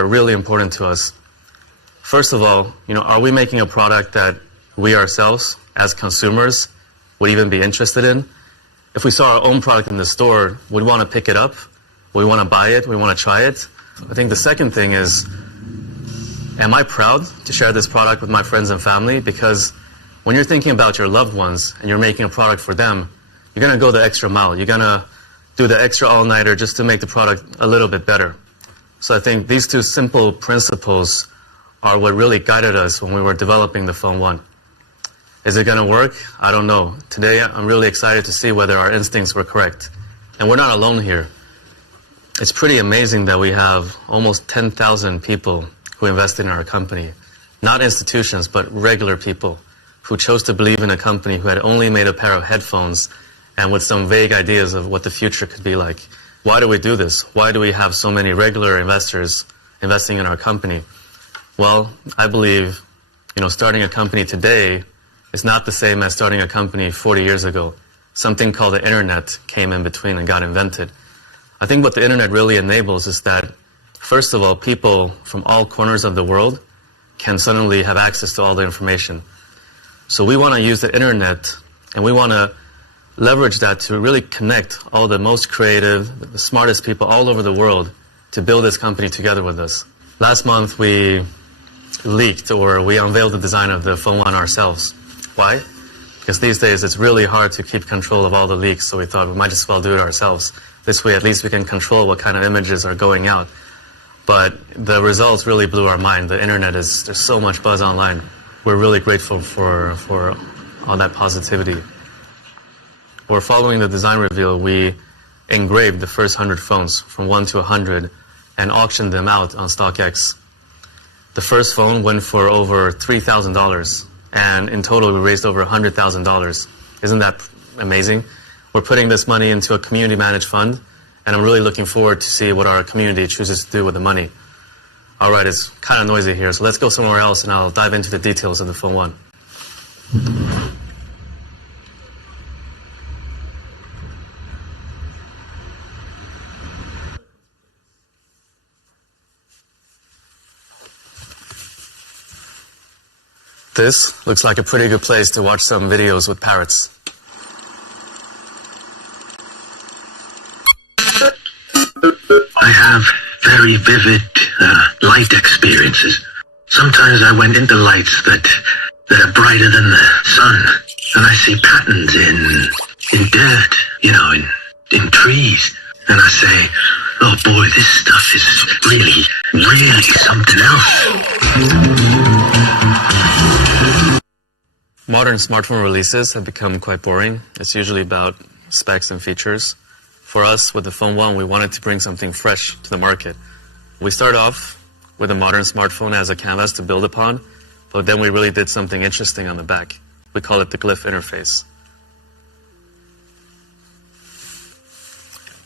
are really important to us. First of all, are we making a product that we ourselves, as consumers, would even be interested in? If we saw our own product in the store, we'd want to pick it up, we want to buy it, we want to try it. I think the second thing is, am I proud to share this product with my friends and family? Because when you're thinking about your loved ones and you're making a product for them, you're going to go the extra mile. You're going to do the extra all-nighter just to make the product a little bit better. So I think these two simple principles are what really guided us when we were developing the Phone 1. Is it going to work? I don't know. Today, I'm really excited to see whether our instincts were correct. And we're not alone here. It's pretty amazing that we have almost 10,000 people who invested in our company. Not institutions, but regular people who chose to believe in a company who had only made a pair of headphones and with some vague ideas of what the future could be like. Why do we do this? Why do we have so many regular investors investing in our company? Well, I believe, starting a company today is not the same as starting a company 40 years ago. Something called the internet came in between and got invented. I think what the internet really enables is that, first of all, people from all corners of the world can suddenly have access to all the information. So we want to use the internet and we want to leverage that to really connect all the most creative, the smartest people all over the world to build this company together with us. Last month we leaked, or we unveiled the design of the Phone 1 ourselves. Why? Because these days it's really hard to keep control of all the leaks, so we thought we might as well do it ourselves. This way at least we can control what kind of images are going out. But the results really blew our mind. The internet there's so much buzz online. We're really grateful for all that positivity. Or following the design reveal, we engraved the first 100 phones from 1 to 100 and auctioned them out on StockX. The first phone went for over $3,000, and in total we raised over $100,000. Isn't that amazing? We're putting this money into a community managed fund, and I'm really looking forward to see what our community chooses to do with the money. All right, it's kind of noisy here, so let's go somewhere else and I'll dive into the details of the Phone 1. This looks like a pretty good place to watch some videos with parrots. I have very vivid light experiences. Sometimes I went into lights that are brighter than the sun, and I see patterns in dirt, in trees, and I say, oh boy, this stuff is really, really something else. Modern smartphone releases have become quite boring. It's usually about specs and features. For us, with the Phone 1, we wanted to bring something fresh to the market. We started off with a modern smartphone as a canvas to build upon, but then we really did something interesting on the back. We call it the Glyph interface.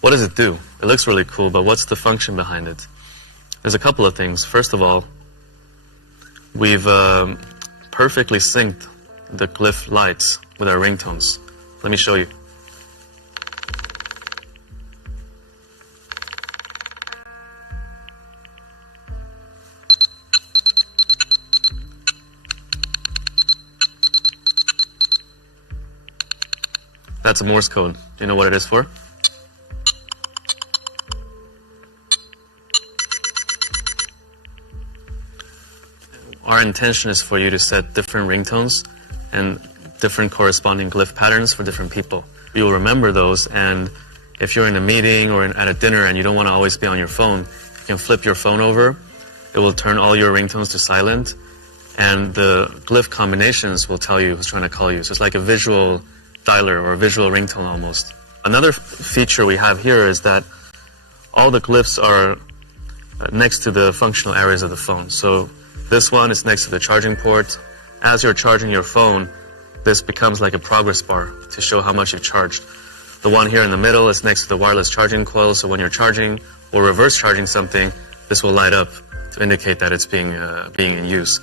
What does it do? It looks really cool, but what's the function behind it? There's a couple of things. First of all, we've perfectly synced the Glyph lights with our ringtones. Let me show you. That's a Morse code. Do you know what it is for? Our intention is for you to set different ringtones and different corresponding glyph patterns for different people. You'll remember those, and if you're in a meeting or at a dinner and you don't want to always be on your phone, you can flip your phone over. It will turn all your ringtones to silent, and the glyph combinations will tell you who's trying to call you. So it's like a visual dialer or a visual ringtone almost. Another feature we have here is that all the glyphs are next to the functional areas of the phone. So this one is next to the charging port. As you're charging your phone, this becomes like a progress bar to show how much you've charged. The one here in the middle is next to the wireless charging coil, so when you're charging or reverse charging something, this will light up to indicate that it's being in use.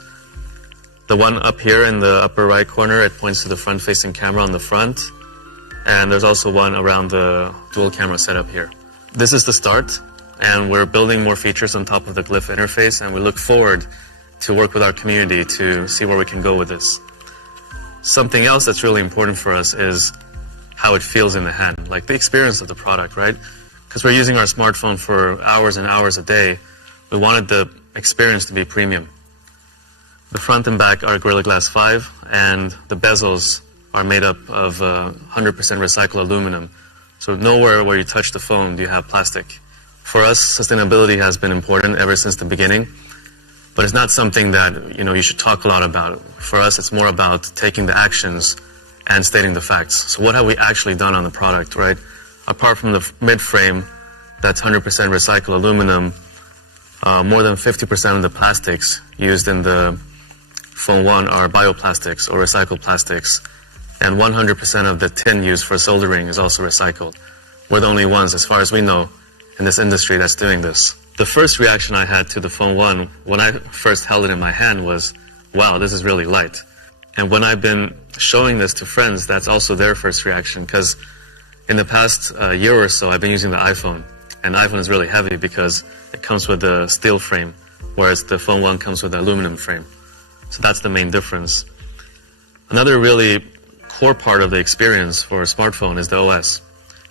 The one up here in the upper right corner, it points to the front-facing camera on the front, and there's also one around the dual camera setup here. This is the start. and we're building more features on top of the Glyph interface, and we look forward to work with our community to see where we can go with this. Something else that's really important for us is how it feels in the hand, like the experience of the product, right? Because we're using our smartphone for hours and hours a day, we wanted the experience to be premium. The front and back are Gorilla Glass 5, and the bezels are made up of 100% recycled aluminum. So nowhere where you touch the phone do you have plastic. For us, sustainability has been important ever since the beginning, but it's not something that you should talk a lot about. For us, it's more about taking the actions and stating the facts. So what have we actually done on the product, right? Apart from the mid-frame, that's 100% recycled aluminum, more than 50% of the plastics used in the Phone 1 are bioplastics or recycled plastics, and 100% of the tin used for soldering is also recycled. We're the only ones, as far as we know, in this industry that's doing this. The first reaction I had to the Phone 1 when I first held it in my hand was, wow, this is really light. And when I've been showing this to friends, that's also their first reaction, because in the past year or so, I've been using the iPhone, and the iPhone is really heavy because it comes with a steel frame, whereas the Phone 1 comes with an aluminum frame. So that's the main difference. Another really core part of the experience for a smartphone is the OS.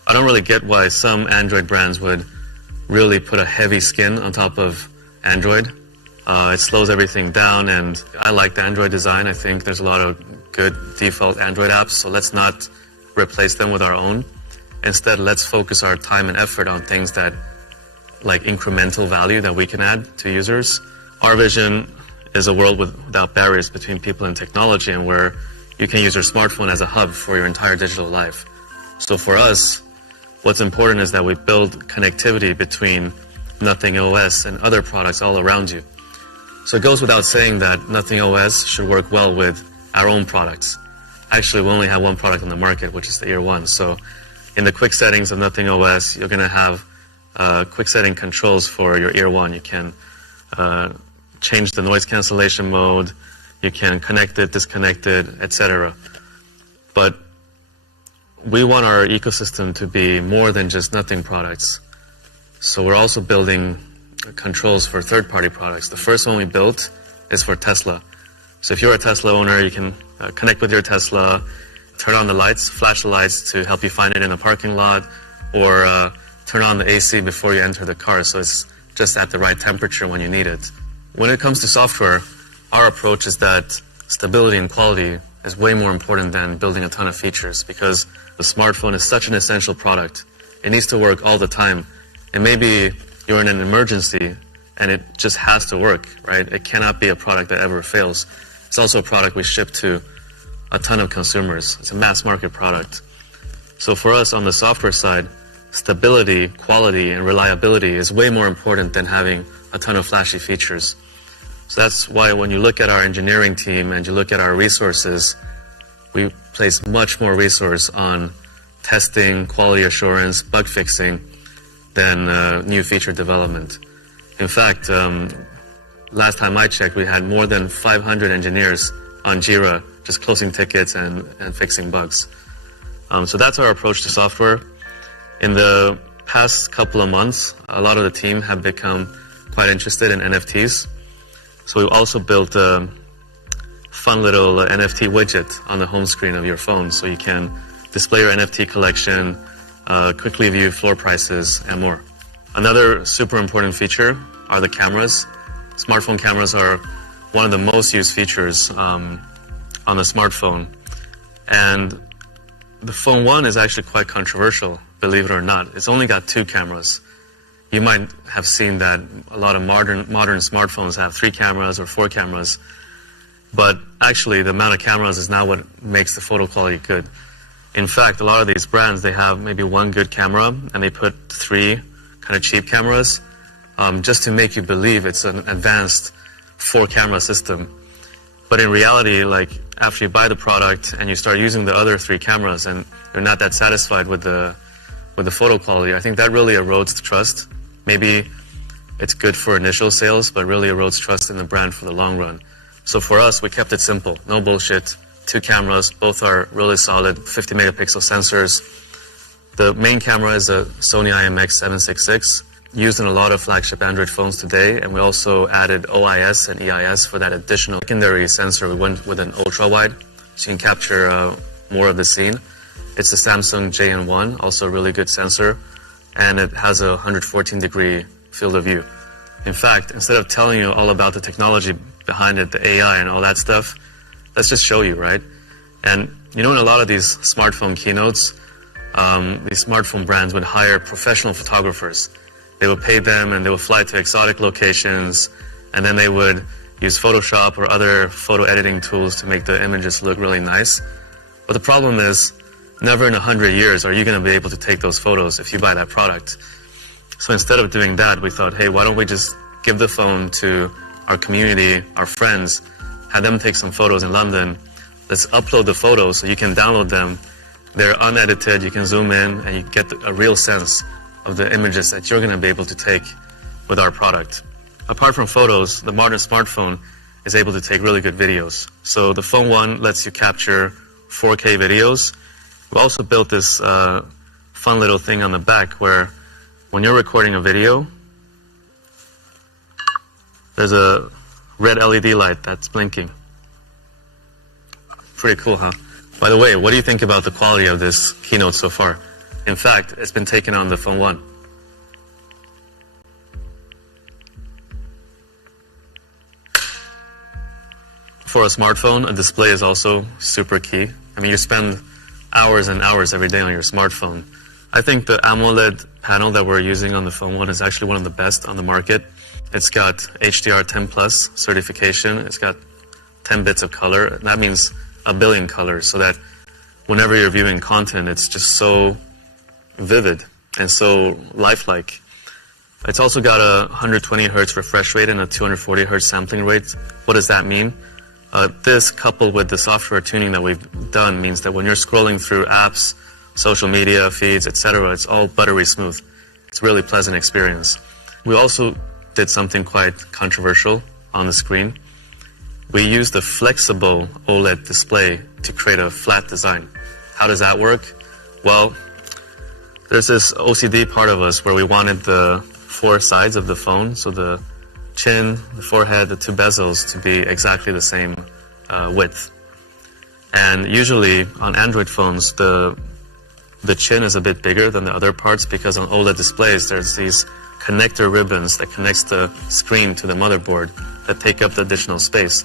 I don't really get why some Android brands would really put a heavy skin on top of Android. It slows everything down, and I like the Android design. I think there's a lot of good default Android apps, so let's not replace them with our own. Instead, let's focus our time and effort on things that, like incremental value that we can add to users. Our vision is a world without barriers between people and technology, and where you can use your smartphone as a hub for your entire digital life. So for us, what's important is that we build connectivity between Nothing OS and other products all around you. So it goes without saying that Nothing OS should work well with our own products. Actually, we only have one product on the market, which is the Ear 1. So in the quick settings of Nothing OS, you're going to have quick setting controls for your Ear 1. You can change the noise cancellation mode, you can connect it, disconnect it, etc. But we want our ecosystem to be more than just Nothing products. So we're also building controls for third-party products. The first one we built is for Tesla. So if you're a Tesla owner, you can connect with your Tesla, turn on the lights, flash the lights to help you find it in a parking lot, or turn on the AC before you enter the car so it's just at the right temperature when you need it. When it comes to software, our approach is that stability and quality is way more important than building a ton of features, because the smartphone is such an essential product. It needs to work all the time. And maybe you're in an emergency and it just has to work, right? It cannot be a product that ever fails. It's also a product we ship to a ton of consumers. It's a mass market product. So for us on the software side, stability, quality, and reliability is way more important than having a ton of flashy features. So that's why when you look at our engineering team and you look at our resources, we place much more resource on testing, quality assurance, bug fixing than new feature development. In fact, last time I checked, we had more than 500 engineers on Jira just closing tickets and fixing bugs. So that's our approach to software. In the past couple of months, a lot of the team have become quite interested in NFTs. So we also built a fun little NFT widget on the home screen of your phone, so you can display your NFT collection, quickly view floor prices, and more. Another super important feature are the cameras. Smartphone cameras are one of the most used features on the smartphone. And the Phone 1 is actually quite controversial, believe it or not. It's only got 2 cameras. You might have seen that a lot of modern smartphones have 3 cameras or 4 cameras. But actually, the amount of cameras is not what makes the photo quality good. In fact, a lot of these brands, they have maybe 1 good camera, and they put 3 kind of cheap cameras, just to make you believe it's an advanced 4-camera system. But in reality, like after you buy the product and you start using the other 3 cameras and you're not that satisfied with the photo quality, I think that really erodes the trust. Maybe it's good for initial sales, but really erodes trust in the brand for the long run. So for us, we kept it simple, no bullshit. 2 cameras, both are really solid, 50 megapixel sensors. The main camera is a Sony IMX 766. used in a lot of flagship Android phones today, and we also added OIS and EIS for that additional secondary sensor. We went with an ultra-wide, so you can capture more of the scene. It's the Samsung JN1, also a really good sensor, and it has a 114-degree field of view. In fact, instead of telling you all about the technology behind it, the AI and all that stuff, let's just show you, right? And you know, in a lot of these smartphone keynotes, these smartphone brands would hire professional photographers. They would pay them and they would fly to exotic locations, and then they would use Photoshop or other photo editing tools to make the images look really nice. But the problem is, never in 100 years are you going to be able to take those photos if you buy that product. So instead of doing that, we thought, hey, why don't we just give the phone to our community, our friends, have them take some photos in London. Let's upload the photos so you can download them. They're unedited, you can zoom in and you get a real sense of the images that you're going to be able to take with our product. Apart from photos, the modern smartphone is able to take really good videos. So the Phone 1 lets you capture 4K videos. We also built this fun little thing on the back where when you're recording a video, there's a red LED light that's blinking. Pretty cool, huh? By the way, what do you think about the quality of this keynote so far? In fact, it's been taken on the Phone 1. For a smartphone, a display is also super key. I mean, you spend hours and hours every day on your smartphone. I think the AMOLED panel that we're using on the Phone 1 is actually one of the best on the market. It's got HDR10+ certification. It's got 10 bits of color. And that means a billion colors, so that whenever you're viewing content, it's just so vivid and so lifelike. It's also got a 120 hertz refresh rate and a 240 hertz sampling rate. What does that mean? This, coupled with the software tuning that we've done, means that when you're scrolling through apps, social media feeds, etc., it's all buttery smooth. It's a really pleasant experience. We also did something quite controversial on the screen. We used a flexible OLED display to create a flat design. How does that work? Well, there's this OCD part of us where we wanted the four sides of the phone, so the chin, the forehead, the two bezels, to be exactly the same width. And usually on Android phones, the chin is a bit bigger than the other parts because on OLED displays, there's these connector ribbons that connects the screen to the motherboard that take up the additional space.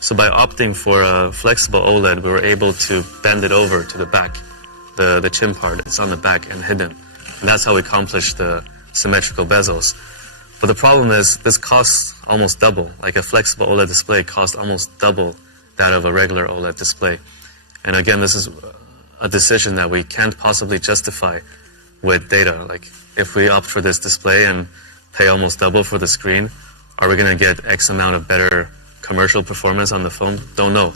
So by opting for a flexible OLED, we were able to bend it over to the back, the chin part. It's on the back and hidden. And that's how we accomplished the symmetrical bezels. But the problem is this costs almost double. Like a flexible OLED display costs almost double that of a regular OLED display. And again, this is a decision that we can't possibly justify with data. Like if we opt for this display and pay almost double for the screen, are we going to get X amount of better commercial performance on the phone? Don't know.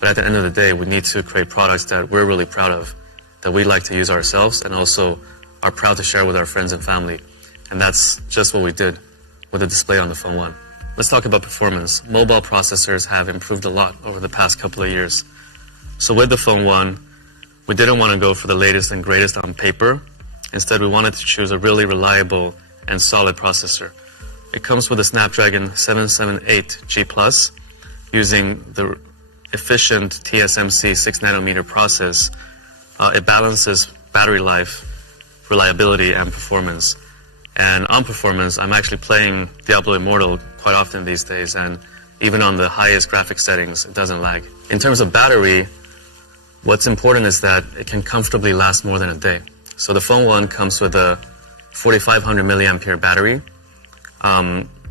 But at the end of the day, we need to create products that we're really proud of, that we like to use ourselves and also are proud to share with our friends and family. And that's just what we did with the display on the Phone 1. Let's talk about performance. Mobile processors have improved a lot over the past couple of years. So with the Phone 1, we didn't want to go for the latest and greatest on paper. Instead, we wanted to choose a really reliable and solid processor. It comes with a Snapdragon 778G+, using the efficient TSMC 6nm process. It balances battery life, reliability, and performance. And on performance, I'm actually playing Diablo Immortal quite often these days, and even on the highest graphic settings, it doesn't lag. In terms of battery, what's important is that it can comfortably last more than a day. So the Phone 1 comes with a 4500 milliampere battery.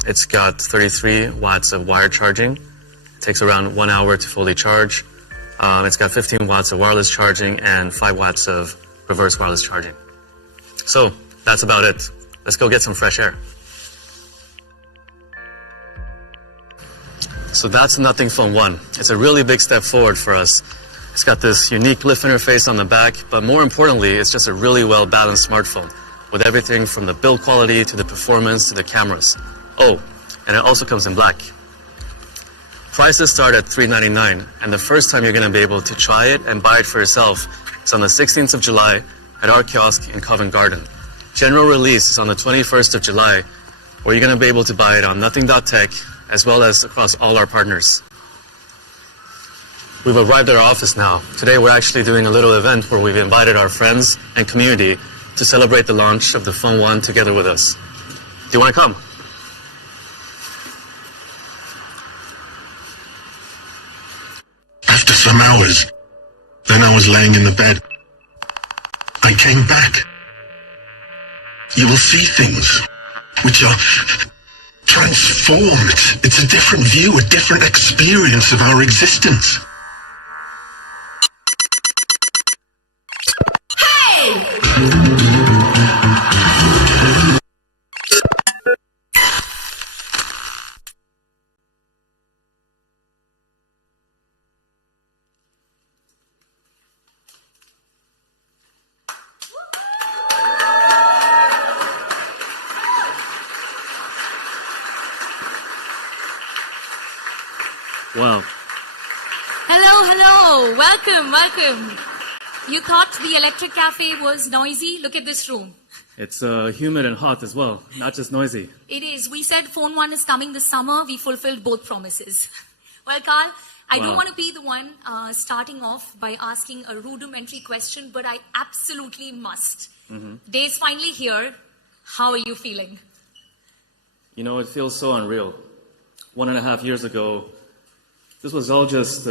It's got 33 watts of wire charging. It takes around 1 hour to fully charge. It's got 15 watts of wireless charging and 5 watts of reverse wireless charging. So that's about it. Let's go get some fresh air. So that's the Nothing Phone 1. It's a really big step forward for us. It's got this unique lift interface on the back, but more importantly, it's just a really well-balanced smartphone with everything from the build quality to the performance to the cameras. Oh, and it also comes in black. Prices start at $399, and the first time you're going to be able to try it and buy it for yourself is on the 16th of July at our kiosk in Covent Garden. General release is on the 21st of July, where you're going to be able to buy it on Nothing.tech, as well as across all our partners. We've arrived at our office now. Today we're actually doing a little event where we've invited our friends and community to celebrate the launch of the Phone 1 together with us. Do you want to come? After some hours, then I was laying in the bed. I came back. You will see things which are transformed. It's a different view, a different experience of our existence. Wow. Hello. Welcome. You thought the Electric Cafe was noisy? Look at this room. It's humid and hot as well, not just noisy. It is. We said Phone 1 is coming this summer. We fulfilled both promises. Well, Carl, I don't want to be the one starting off by asking a rudimentary question, but I absolutely must. Day's finally here. How are you feeling? You know, it feels so unreal. 1.5 years ago, this was all just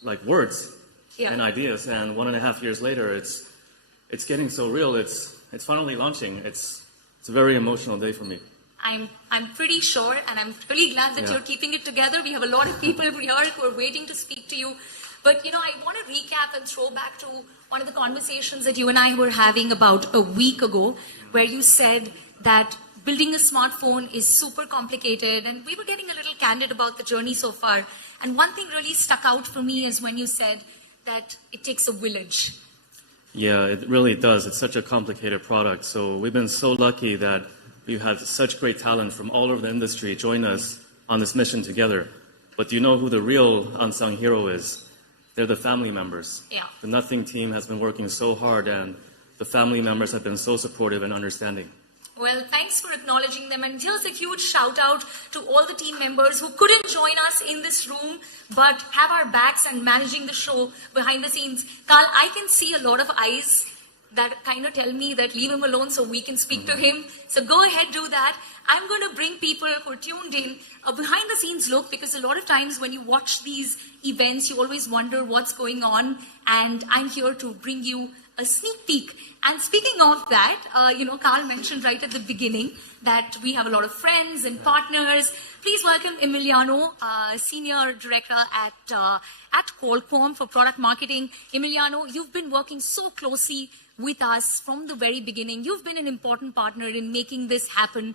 like words and ideas, and 1.5 years later, it's getting so real. It's finally launching. It's a very emotional day for me. I'm pretty sure, and I'm really glad that you're keeping it together. We have a lot of people here who are waiting to speak to you. But, you know, I want to recap and throw back to one of the conversations that you and I were having about a week ago, where you said that building a smartphone is super complicated, and we were getting a little candid about the journey so far. And one thing really stuck out for me is when you said that it takes a village. Yeah, it really does. It's such a complicated product. So we've been so lucky that we've had such great talent from all over the industry join us on this mission together. But do you know who the real unsung hero is? They're the family members. Yeah. The Nothing team has been working so hard, and the family members have been so supportive and understanding. Well, thanks for acknowledging them. And here's a huge shout out to all the team members who couldn't join us in this room, but have our backs and managing the show behind the scenes. Carl, I can see a lot of eyes that kind of tell me that leave him alone so we can speak to him. So go ahead, do that. I'm going to bring people who are tuned in a behind the scenes look, because a lot of times when you watch these events, you always wonder what's going on. And I'm here to bring you a sneak peek. And speaking of that, Carl mentioned right at the beginning that we have a lot of friends and partners. Please welcome Emiliano, Senior Director at Qualcomm for Product Marketing. Emiliano, you've been working so closely with us from the very beginning. You've been an important partner in making this happen.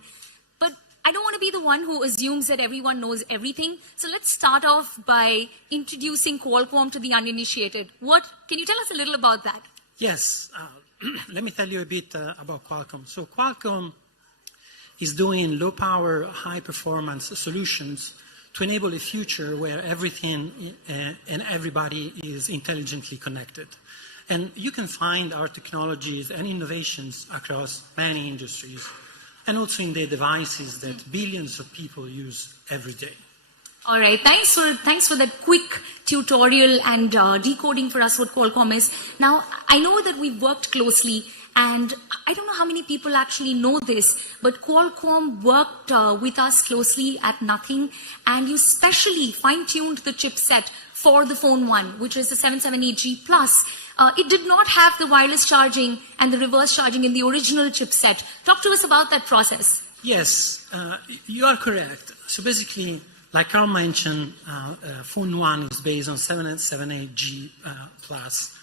But I don't want to be the one who assumes that everyone knows everything. So let's start off by introducing Qualcomm to the uninitiated. Can you tell us a little about that? Yes. Let me tell you a bit about Qualcomm. So Qualcomm is doing low-power, high-performance solutions to enable a future where everything and everybody is intelligently connected. And you can find our technologies and innovations across many industries, and also in the devices that billions of people use every day. All right, thanks for that quick tutorial and decoding for us what Qualcomm is. Now, I know that we've worked closely, and I don't know how many people actually know this, but Qualcomm worked with us closely at Nothing, and you specially fine-tuned the chipset for the Phone 1, which is the 778G Plus. It did not have the wireless charging and the reverse charging in the original chipset. Talk to us about that process. Yes, you are correct. So basically, like Carl mentioned, Phone 1 is based on 778G Plus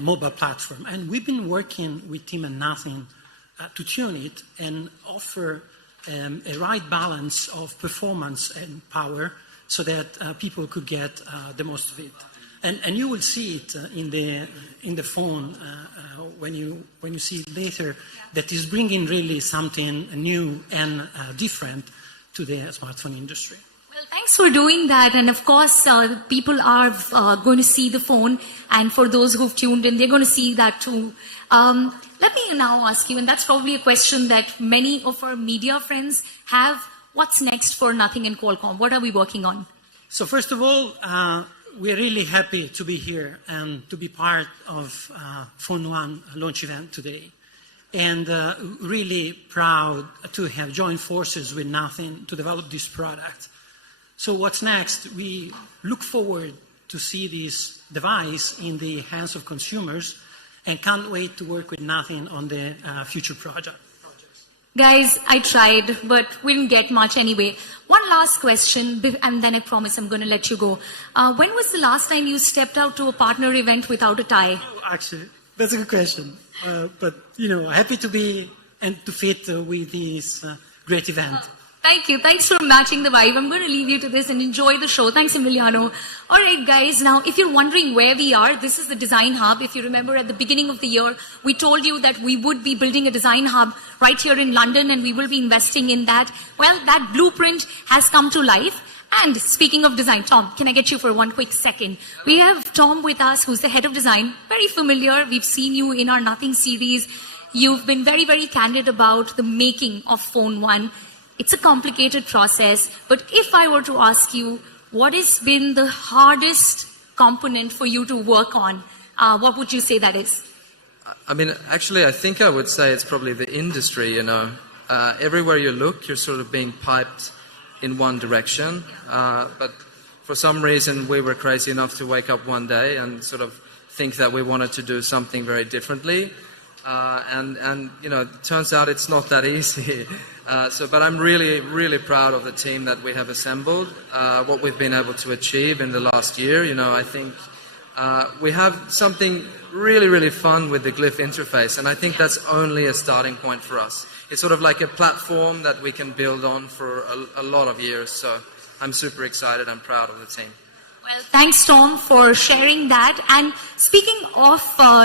mobile platform. And we've been working with Team and Nothing to tune it and offer a right balance of performance and power so that people could get the most of it. And you will see it in the phone when you see it later, that is bringing really something new and different to the smartphone industry. Well, thanks for doing that. And of course, people are going to see the phone. And for those who've tuned in, they're going to see that too. Let me now ask you, and that's probably a question that many of our media friends have. What's next for Nothing and Qualcomm? What are we working on? So first of all, we're really happy to be here and to be part of Phone One launch event today. And really proud to have joined forces with Nothing to develop this product. So what's next? We look forward to see this device in the hands of consumers and can't wait to work with Nothing on the future projects. Guys, I tried, but we didn't get much anyway. One last question, and then I promise I'm going to let you go. When was the last time you stepped out to a partner event without a tie? Oh, actually, that's a good question. But, you know, happy to be and to fit with this great event. Thank you. Thanks for matching the vibe. I'm going to leave you to this and enjoy the show. Thanks, Emiliano. All right, guys. Now, if you're wondering where we are, this is the Design Hub. If you remember at the beginning of the year, we told you that we would be building a Design Hub right here in London and we will be investing in that. Well, that blueprint has come to life. And speaking of design, Tom, can I get you for one quick second? We have Tom with us, who's the head of design. Very familiar. We've seen you in our Nothing series. You've been very, very candid about the making of Phone One. It's a complicated process, but if I were to ask you, what has been the hardest component for you to work on? What would you say that is? I mean, actually, I think I would say it's probably the industry, you know. Everywhere you look, you're sort of being piped in one direction. But for some reason, we were crazy enough to wake up one day and sort of think that we wanted to do something very differently. And you know, it turns out it's not that easy. But I'm really, really proud of the team that we have assembled, what we've been able to achieve in the last year. You know, I think we have something really, really fun with the Glyph interface, and I think that's only a starting point for us. It's sort of like a platform that we can build on for a lot of years. So I'm super excited. I'm proud of the team. Well, thanks, Tom, for sharing that. And speaking of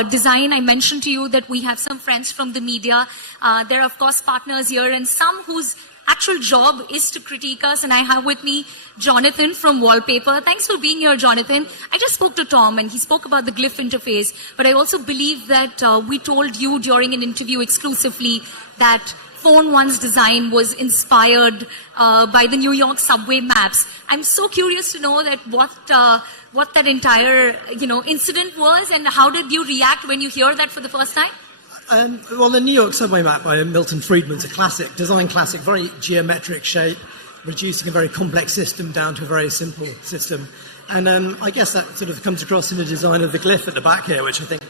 design, I mentioned to you that we have some friends from the media. There are, of course, partners here and some whose actual job is to critique us. And I have with me Jonathan from Wallpaper. Thanks for being here, Jonathan. I just spoke to Tom and he spoke about the Glyph interface. But I also believe that we told you during an interview exclusively that Phone One's design was inspired by the New York subway maps. I'm so curious to know that what that entire incident was, and how did you react when you hear that for the first time? Well, the New York subway map by Milton Friedman's a classic, design classic, very geometric shape, reducing a very complex system down to a very simple system. And I guess that sort of comes across in the design of the Glyph at the back here, which I think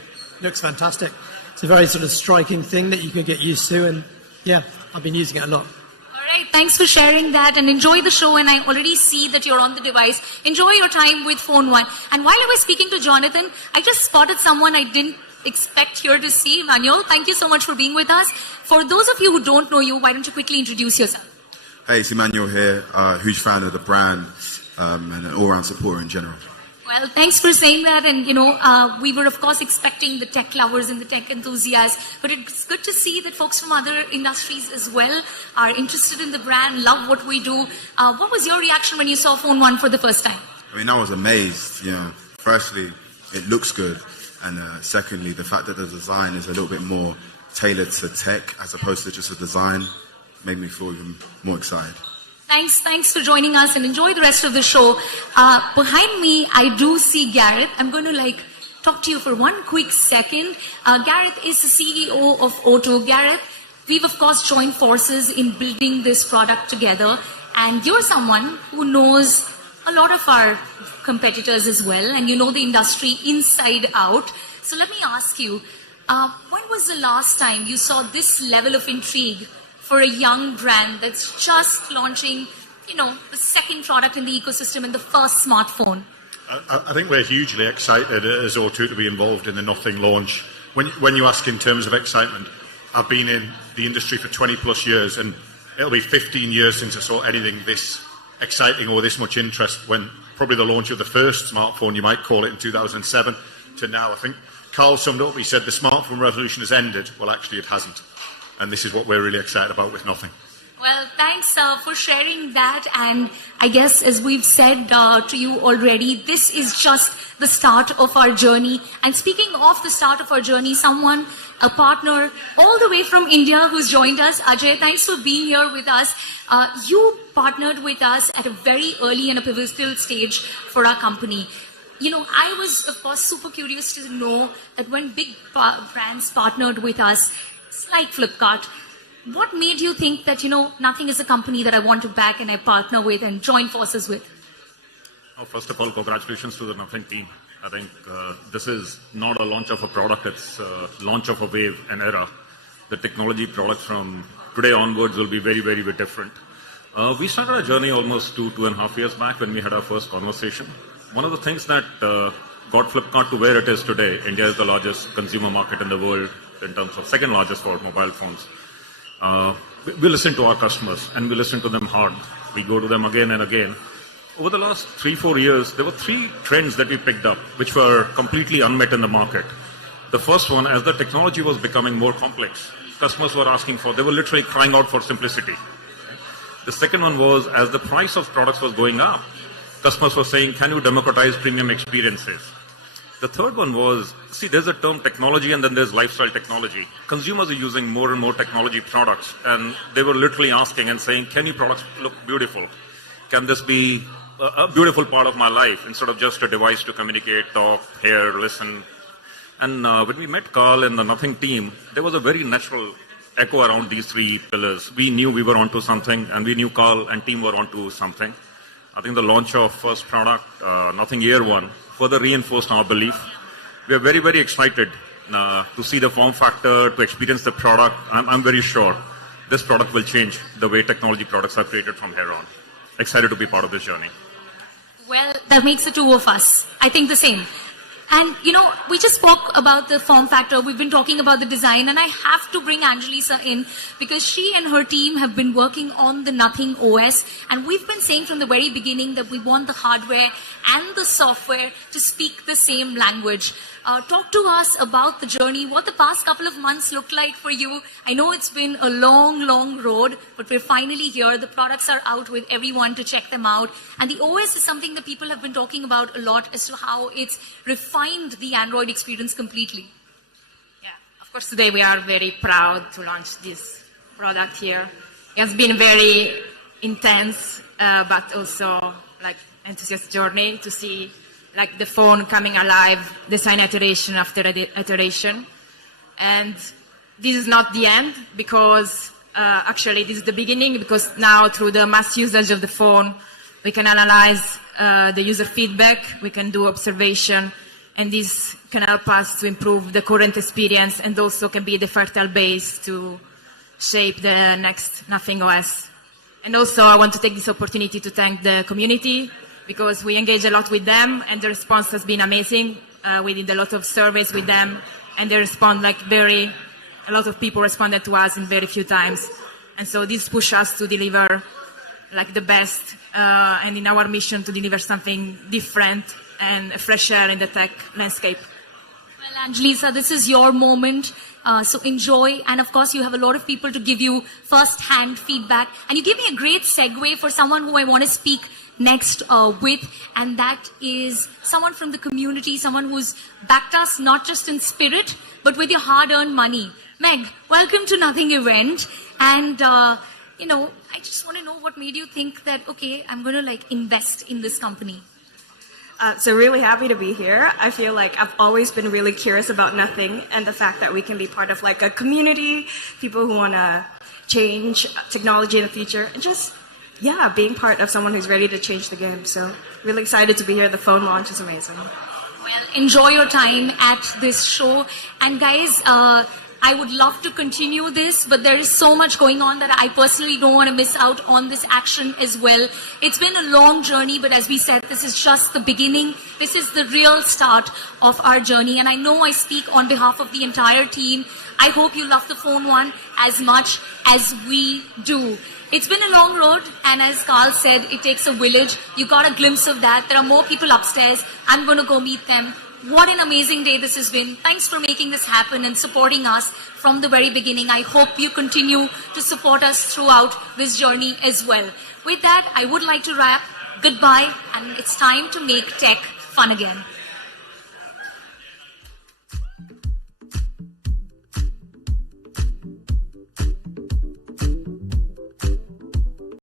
looks fantastic. It's a very sort of striking thing that you can get used to, and yeah, I've been using it a lot. All right, thanks for sharing that, and enjoy the show. And I already see that you're on the device. Enjoy your time with Phone One. And while I was speaking to Jonathan, I just spotted someone I didn't expect here to see. Manuel, thank you so much for being with us. For those of you who don't know you, why don't you quickly introduce yourself? Hey, it's Emmanuel here. Huge fan of the brand and an all-round supporter in general. Well, thanks for saying that. And, we were, of course, expecting the tech lovers and the tech enthusiasts. But it's good to see that folks from other industries as well are interested in the brand, love what we do. What was your reaction when you saw Phone One for the first time? I mean, I was amazed. Firstly, it looks good. And secondly, the fact that the design is a little bit more tailored to tech as opposed to just a design made me feel even more excited. Thanks for joining us, and enjoy the rest of the show. Behind me, I do see Gareth. I'm going to talk to you for one quick second. Gareth is the CEO of O2. Gareth, we've of course joined forces in building this product together, and you're someone who knows a lot of our competitors as well, and you know the industry inside out. So let me ask you, when was the last time you saw this level of intrigue for a young brand that's just launching, the second product in the ecosystem and the first smartphone? I think we're hugely excited as O2 to be involved in the Nothing launch. When you ask in terms of excitement, I've been in the industry for 20 plus years, and it'll be 15 years since I saw anything this exciting or this much interest, when probably the launch of the first smartphone, you might call it, in 2007 to now. I think Carl summed up, he said the smartphone revolution has ended. Well, actually it hasn't. And this is what we're really excited about with Nothing. Well, thanks for sharing that. And I guess, as we've said to you already, this is just the start of our journey. And speaking of the start of our journey, someone, a partner all the way from India who's joined us, Ajay, thanks for being here with us. You partnered with us at a very early and a pivotal stage for our company. You know, I was, of course, super curious to know that when big brands partnered with us, it's like Flipkart, what made you think that, you know, Nothing is a company that I want to back and I partner with and join forces with? Oh, first of all, congratulations to the Nothing team. I think this is not a launch of a product, it's a launch of a wave, an era. The technology products from today onwards will be very, very, very different. We started our journey almost 2.5 years back when we had our first conversation. One of the things that got Flipkart to where it is today, India is the largest consumer market in the world in terms of second largest for mobile phones. We listen to our customers and we listen to them hard. We go to them again and again. Over the last 3-4 years, there were 3 trends that we picked up, which were completely unmet in the market. The first one, as the technology was becoming more complex, customers were asking for, they were literally crying out for simplicity. The second one was, as the price of products was going up, customers were saying, can you democratize premium experiences? The third one was, see, there's a term technology and then there's lifestyle technology. Consumers are using more and more technology products, and they were literally asking and saying, can your products look beautiful? Can this be a beautiful part of my life instead of just a device to communicate, talk, hear, listen? And when we met Carl and the Nothing team, there was a very natural echo around these 3 pillars. We knew we were onto something, and we knew Carl and team were onto something. I think the launch of first product, Nothing Year 1, further reinforced our belief. We are very, very excited to see the form factor, to experience the product. I'm very sure this product will change the way technology products are created from here on. Excited to be part of this journey. Well, that makes the 2 of us. I think the same. And, you know, we just spoke about the form factor. We've been talking about the design, and I have to bring Angelisa in because she and her team have been working on the Nothing OS. And we've been saying from the very beginning that we want the hardware and the software to speak the same language. Talk to us about the journey, what the past couple of months looked like for you. I know it's been a long, long road, but we're finally here. The products are out with everyone to check them out. And the OS is something that people have been talking about a lot as to how it's refined the Android experience completely. Yeah, of course, today we are very proud to launch this product here. It has been very intense, but also like enthusiastic journey to see like the phone coming alive, design iteration after iteration. And this is not the end because actually this is the beginning, because now through the mass usage of the phone, we can analyze the user feedback, we can do observation, and this can help us to improve the current experience and also can be the fertile base to shape the next Nothing OS. And also I want to take this opportunity to thank the community, because we engage a lot with them and the response has been amazing. We did a lot of surveys with them and they respond like a lot of people responded to us in very few times. And so this pushes us to deliver like the best and in our mission to deliver something different and a fresh air in the tech landscape. Well, Angelisa, this is your moment. So enjoy. And of course, you have a lot of people to give you first-hand feedback. And you gave me a great segue for someone who I want to speak next with, and that is someone from the community, someone who's backed us not just in spirit, but with your hard-earned money. Meg, welcome to Nothing event. And, you know, I just want to know what made you think that, okay, I'm going to like invest in this company. So really happy to be here. I feel like I've always been really curious about Nothing and the fact that we can be part of like a community, people who want to change technology in the future, and just being part of someone who's ready to change the game. So really excited to be here. The phone launch is amazing. Well, enjoy your time at this show. And guys, I would love to continue this, but there is so much going on that I personally don't want to miss out on this action as well. It's been a long journey, but as we said, this is just the beginning. This is the real start of our journey. And I know I speak on behalf of the entire team. I hope you love the phone one as much as we do. It's been a long road, and as Carl said, it takes a village. You got a glimpse of that. There are more people upstairs. I'm going to go meet them. what an amazing day this has been. Thanks for making this happen and supporting us from the very beginning. I hope you continue to support us throughout this journey as well. With that, I would like to wrap. Goodbye, and it's time to make tech fun again.